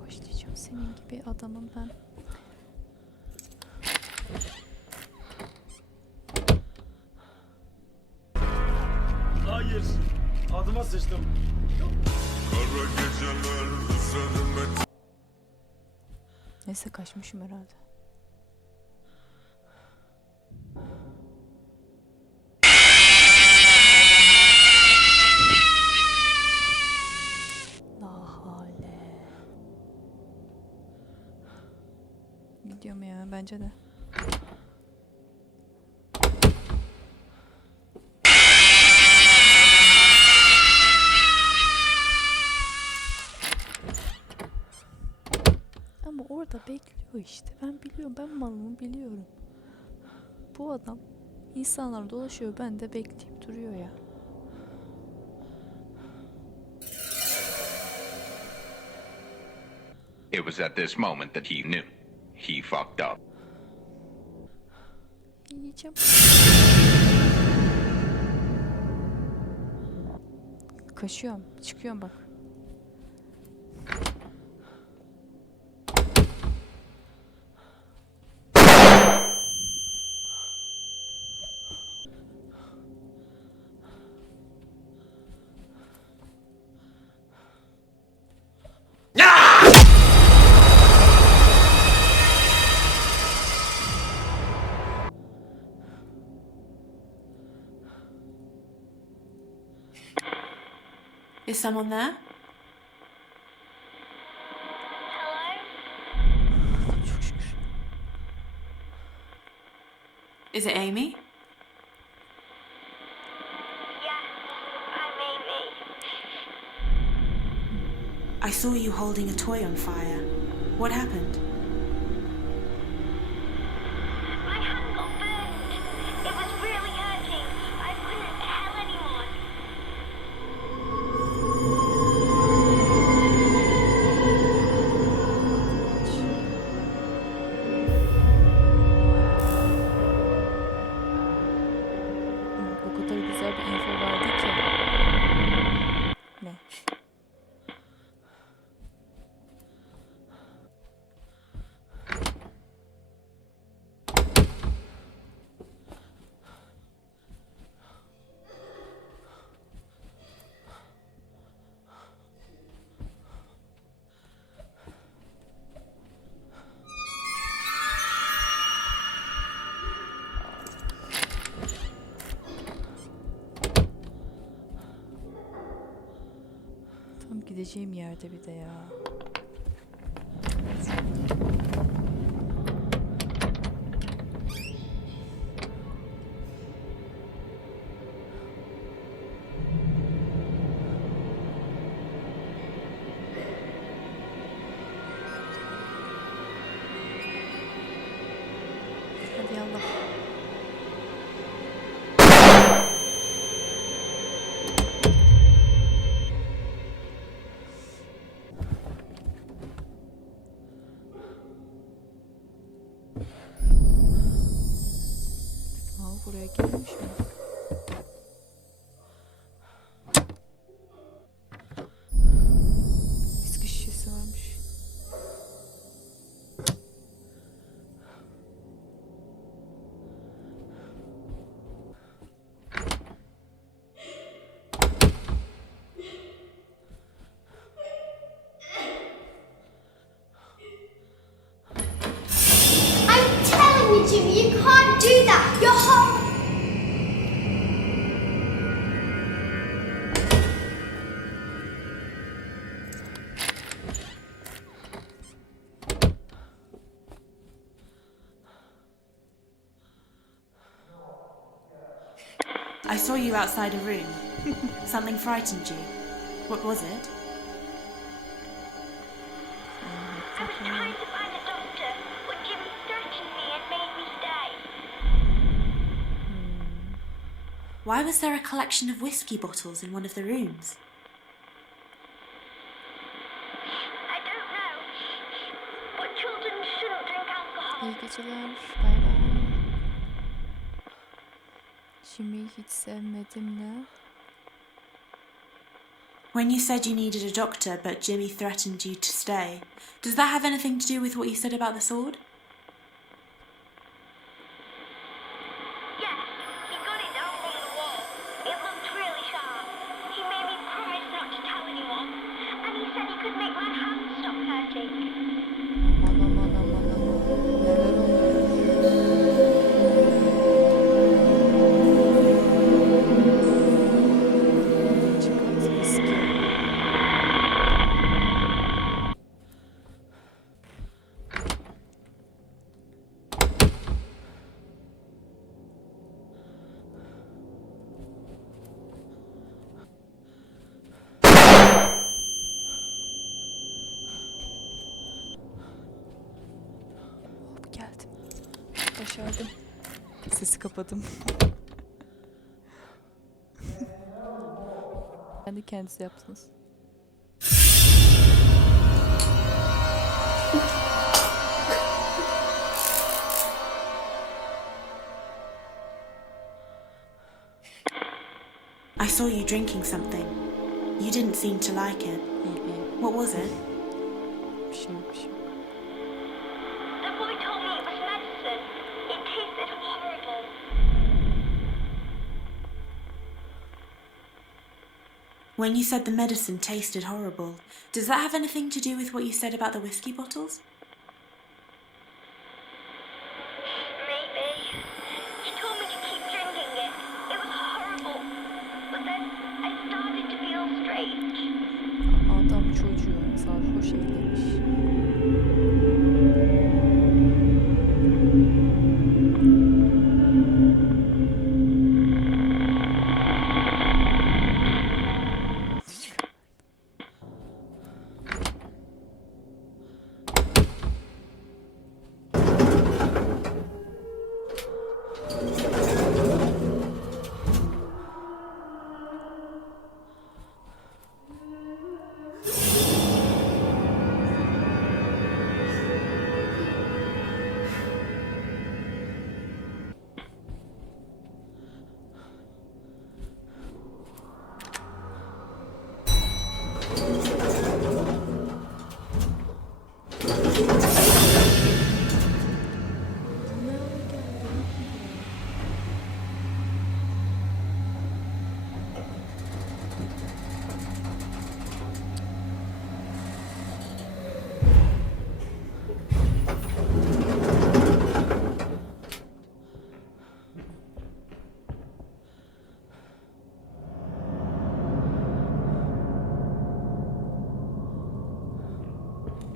Başlayacağım senin gibi adamım ben. Hayır. Adıma sıçtım. Neyse kaçmışım herhalde. Lahale. Gidiyor mu ya? Bence de. Ama orada bekliyor işte. Ben biliyorum. Ben malımı biliyorum. Bu adam insanlar dolaşıyor. Ben de bekleyip duruyor ya. It was at this moment that he knew. He fucked up. Yiyeceğim. Kaçıyorum. Çıkıyorum bak. Is someone there? Çok şükür. Is it Amy? Yeah, I'm Amy. I saw you holding a toy on fire. What happened? My hand got burned. It was really hurting. I couldn't tell anyone. O kadar güzel bir info verdi ki. Ne? Tam gideceğim yerde bir de ya. Hadi yallah. Buraya gelmiş mi? Viski şişesi varmış. I'm telling you, Jimmy, you can't do that. You're home. I saw you outside a room. Something frightened you. What was it? I was trying to find a doctor, but Jimmy threatened me and made me stay. Why was there a collection of whiskey bottles in one of the rooms? I don't know. But children İyi geceler. Bay bay. Jimmy'yi hiç sevmedim ne? When you said you needed a doctor but Jimmy threatened you to stay, does that have anything to do with what you said about the sword? Yes, he got it down from the wall. It looked really sharp. He made me promise not to tell anyone. And he said he could make my hand stop hurting. Aman aman aman aman. Neler oluyor? Çıkart riski. Hop geldim. Başardım. Sesi kapadım. Kendi kendisi yaptınız. I saw you drinking something. You didn't seem to like it. İyi iyi. What was it? Bir şey yok, bir şey yok. The boy told me it was medicine. It tasted horrible. When you said the medicine tasted horrible, does that have anything to do with what you said about the whiskey bottles? Maybe. He told me to keep drinking it. It was horrible. But then I started to feel strange. Adam çocuğu sarhoş eylemiş.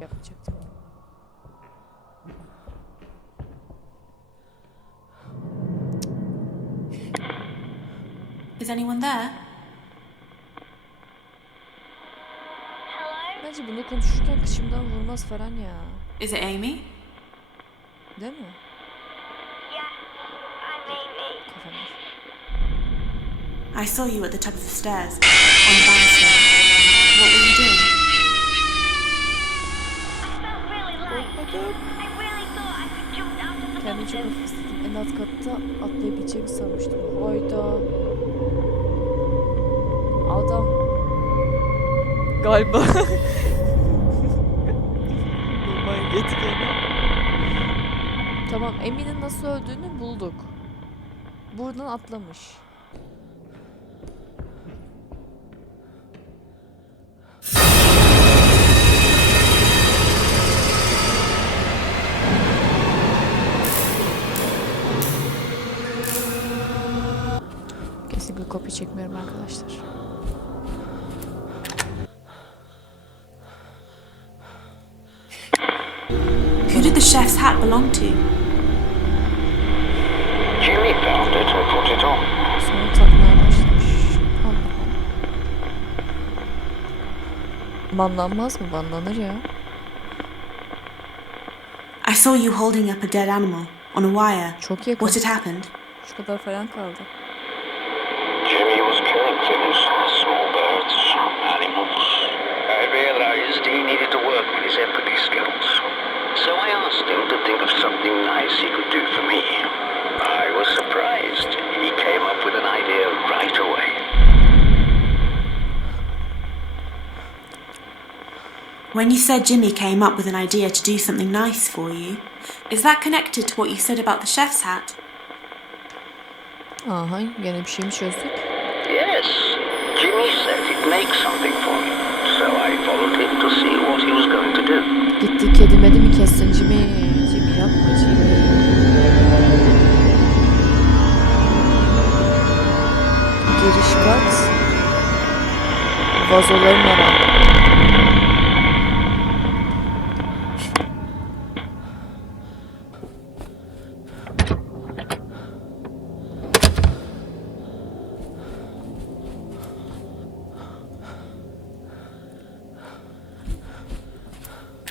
Yapacaktım. Is anyone there? Hello? Bence bunu konuşurken kışımdan vurmaz falan ya. Is it Amy? Değil mi? Yes, I'm Amy. Kafamız. I saw you at the top of the stairs, on the banister. What were you doing? I felt really light. I really thought I could jump down to the Kendimi çok bottom. hafifledim. En alt katta atlayabileceğimi sanmıştım. Hayda. Adam. Galiba. Normal etkeni. Tamam, Emin'in nasıl öldüğünü bulduk. Buradan atlamış. Kesinlikle kopya çekmiyorum arkadaşlar. Who did the chef's hat belong to? Jimmy found it and put it on. Sonra takmaya başlamış. Allah Allah. Banlanmaz mı? Banlanır ya. I saw you holding up a dead animal on a wire. Çok yakın. What had happened? Şu kadar falan kaldı. Jimmy was killing things, small birds, animals. I realized he needed to work on his empathy skills. So I asked him to think of something something nice he could do for me. I was surprised. He came up with an idea right away. When you said Jimmy came up with an idea to do something nice for you, is that connected to what you said about the chef's hat? Aha, gene bir şey mi çözdük? Yes, Jimmy said he'd make something for me. So I followed him to see what he was going to do. Gitti kedi medi mi kessin Jimmy? Jimmy yapma Jimmy. Giriş kat. Vazoların ara.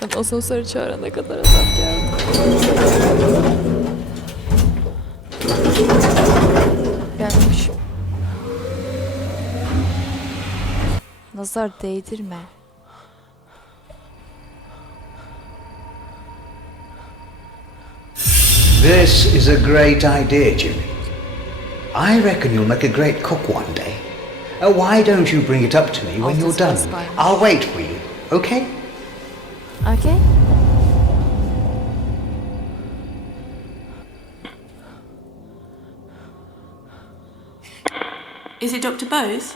Ben asansörü çağırana kadar adam geldi. Gelmiş. Nazar değdirme. This is a great idea, Jimmy. I reckon you'll make a great cook one day. Why don't you bring it up to me when you're done? I'll wait for you, okay? Okay. Is it Dr. Bose?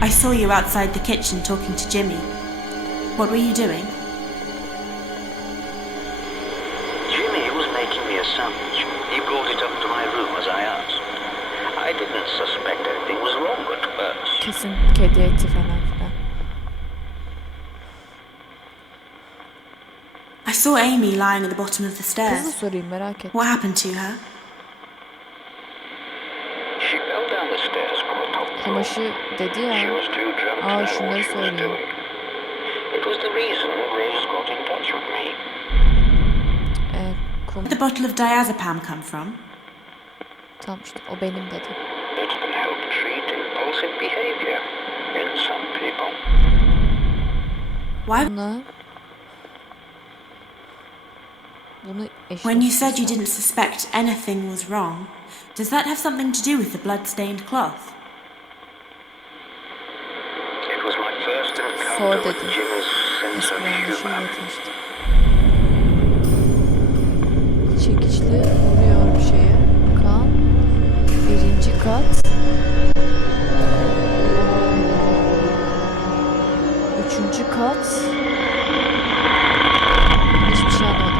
I saw you outside the kitchen talking to Jimmy. What were you doing? Jimmy was making me a sandwich. He brought it up to my room as I asked. I didn't suspect anything was wrong at first. Kesin kedi eti falan filan. I saw Amy lying at the bottom of the Kızı stairs. sorayım, merak ettim. What happened to her? She fell down the stairs from the top floor. Kumaşı dedi She ya. was too drunk to Aa, know şunları what she was söylüyor. doing. It was the reason Rose got in touch with me. Kum. Where did the bottle of diazepam come from? Tamam işte o benim dedi. It can help treat impulsive behavior in some people. Why? Bunu When you said you didn't suspect anything was wrong, does that have something to do with the blood-stained cloth? It was my first Sor encounter with dedi. Jimmy's sense of Eskiden dışı humor. üretmişti. Çekiçli vuruyor bir şeye. Kan. Birinci kat. Üçüncü kat. Hiçbir şey anlamadım.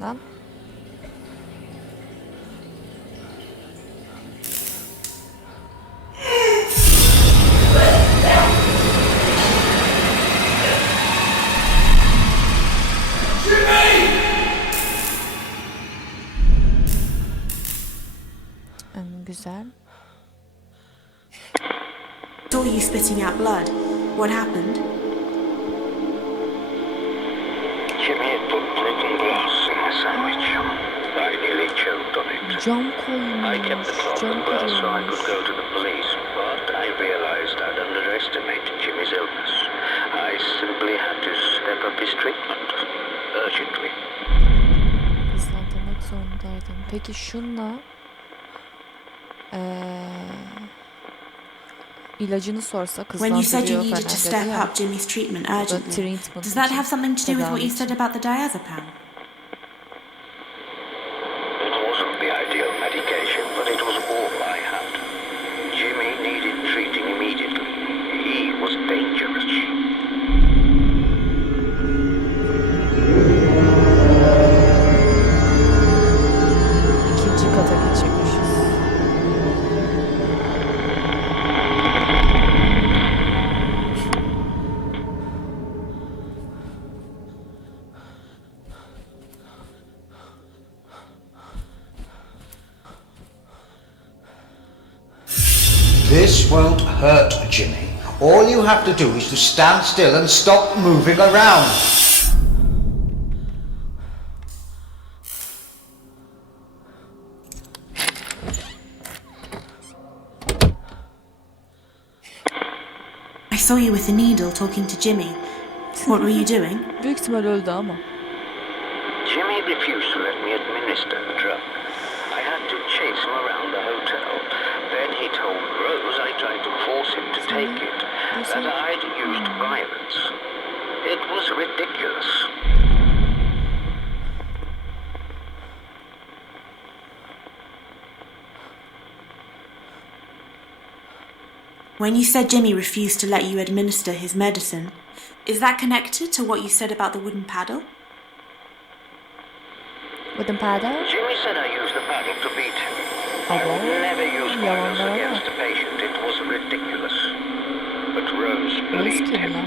Lan. Güzel. Saw you spitting out blood. What happened? Jimmy had put broken glass in my sandwich. I nearly choked on it. Cam I kept the koymuş. cloth Cam and glass so I koymuş. could go to the police, but I realized I'd underestimated Jimmy's illness. I simply had to step up his treatment urgently. Hızlandırmak zorundaydım. Peki şunla ilacını sorsa When you said you hızlandırıyor needed to falan step dedi ya. up Jimmy's treatment urgently, treatment does that için, have something to do with what tedavi you said için. about the diazepam? It wasn't the ideal medication, but it was all I had. Jimmy needed treating immediately. He was dangerous. İkinci kata gidecekmişiz. This won't hurt, Jimmy. All you have to do is to stand still and stop moving around. saw you with a needle talking to Jimmy. What were you doing? Büyük ihtimal öldü ama. Jimmy refused to let me administer the drug. I had to chase him around the hotel. Then he told Rose I tried to force him to take it, that I'd used violence. It was ridiculous. When you said Jimmy refused to let you administer his medicine, is that connected to what you said about the wooden paddle? Wooden paddle. Jimmy said I used the paddle to beat him. I would never use violence against a patient. It was ridiculous. But Rose believed kim him. lan?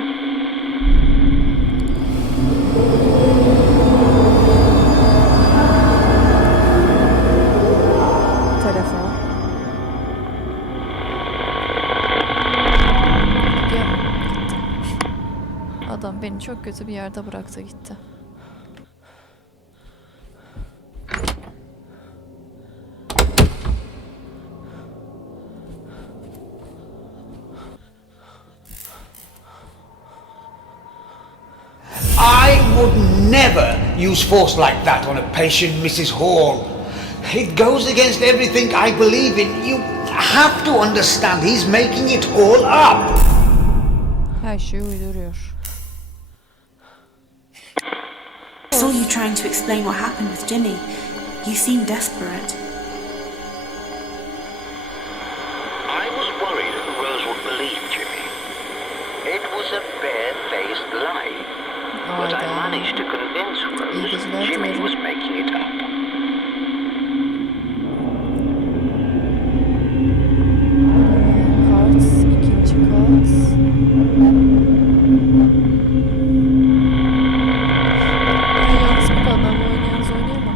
Telefon. Gidiyor. Adam beni çok kötü bir yerde bıraktı gitti. I would never use force like that on a patient, Mrs. Hall. It goes against everything I believe in. You have to understand he's making it all up. Her şeyi uyduruyor. I saw you trying to explain what happened with Jimmy. You seemed desperate. I was worried Rose would believe Jimmy. It was a bare-faced lie. But I managed to convince Rose Jimmy was making it up. Kart, ikinci kart. Yalnız bu kadar ben bu oyunu yalnız oynayamam.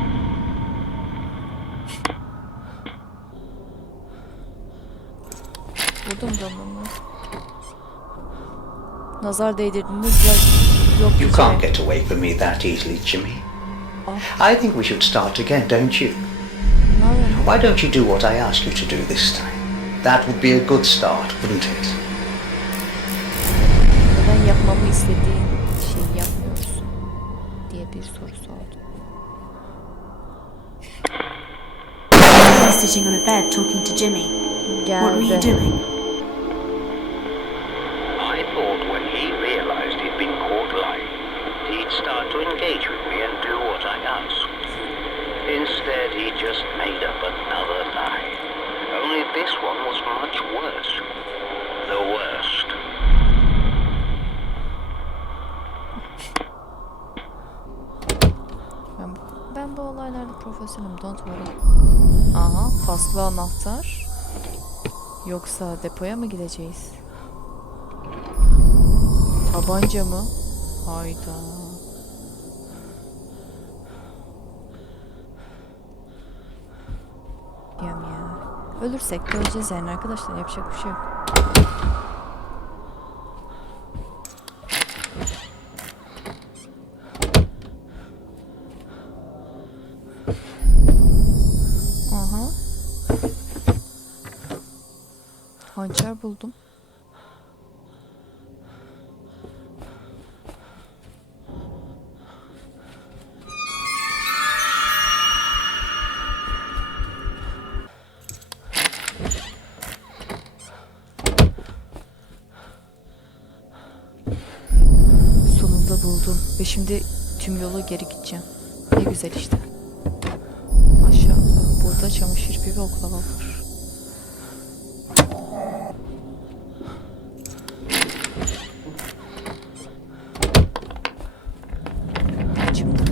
Vurdum canını. Nazar değdirdiğinde güzel yok You can't get away from me that easily, Jimmy. I think we should start again, don't you? Why don't you do what I asked you to do this time? That would be a good start, wouldn't it? Neden yapmamı istediğin şeyi yapmıyorsun diye bir soru sordum. You were sitting on a bed talking to Jimmy. What were you Geldi. doing? I thought when he realized he'd been caught lying, he'd start to engage with me and do what I asked. Instead, he just made up another lie. Only this one was much worse. The worst. Ben bu olaylarda profesyonelim, don't worry. Aha, paslı anahtar. Yoksa depoya mı gideceğiz? Tabanca mı? Hayda. Diyem ya. Ölürsek de öleceğiz yani arkadaşlar, yapacak bir şey yok. Aha. Hançer buldum. Sonunda buldum ve şimdi tüm yola geri gideceğim. Ne güzel işte. Maşallah. Burada çamaşır bir oklava var. Açımda.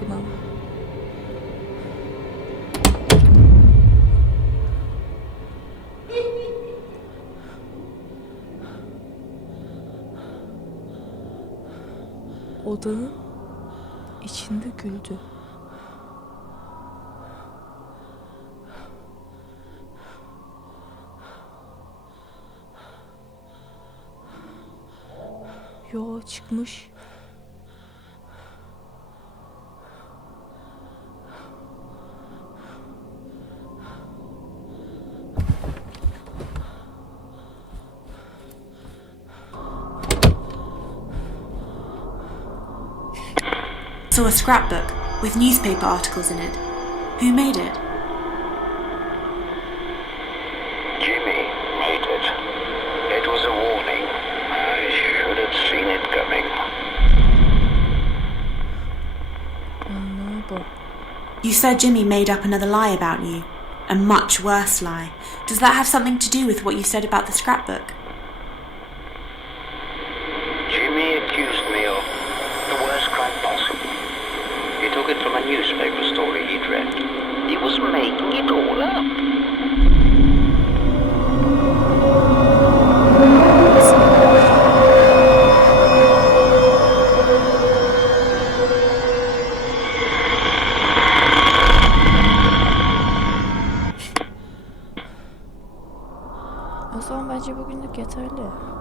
Tamam. Odanın içinde güldü. Yo, çıkmış. saw a scrapbook with newspaper articles in it. Who made it? Jimmy made it. It was a warning. I should have seen it coming. Anladım. You said Jimmy made up another lie about you. A much worse lie. Does that have something to do with what you said about the scrapbook? Jimmy accused me of the worst crime possible. He took it from a newspaper story he'd read. He was making it all up. O zaman bence bugünlük yeterli.